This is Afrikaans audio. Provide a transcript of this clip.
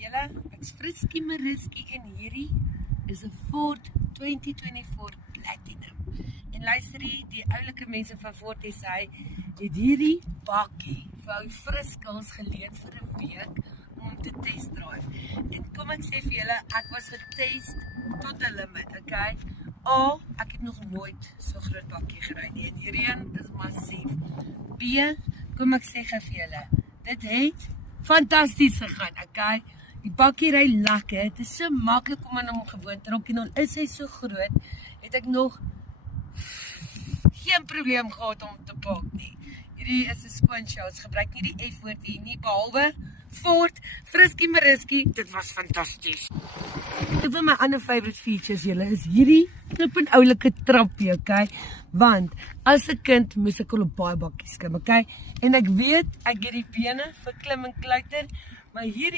Julle, ek's Friskie Mariski en hierdie is 'n Ford 2024 Platinum. En luister hier, die oulike mense van Ford SA het hierdie bakkie vir ou Friskels geleen vir 'n week om te test drive. En kom ek sê vir julle, ek was getest tot die limit, okay? Ek het nog nooit so groot bakkie gery nie. En hierdie een is massief. B, kom ek sê vir julle, dit het fantasties gegaan, okay? Die bakkie ry lekker, het is so maklik om aan hom gewoon te raak en al is hy so groot, het ek nog geen probleem gehad om te park nie. Hierdie is 'n skoon show, ons gebruik nie die F-woord hier nie, behalwe Ford, Friskie Mariski, dit was fantasties. Een van my ander favorite features julle is hierdie knippend oulike trappie, okay? Want as 'n kind moes ek al op baie bakkies klim, okay? En ek weet ek het die bene vir klim en klouter, maar hierdie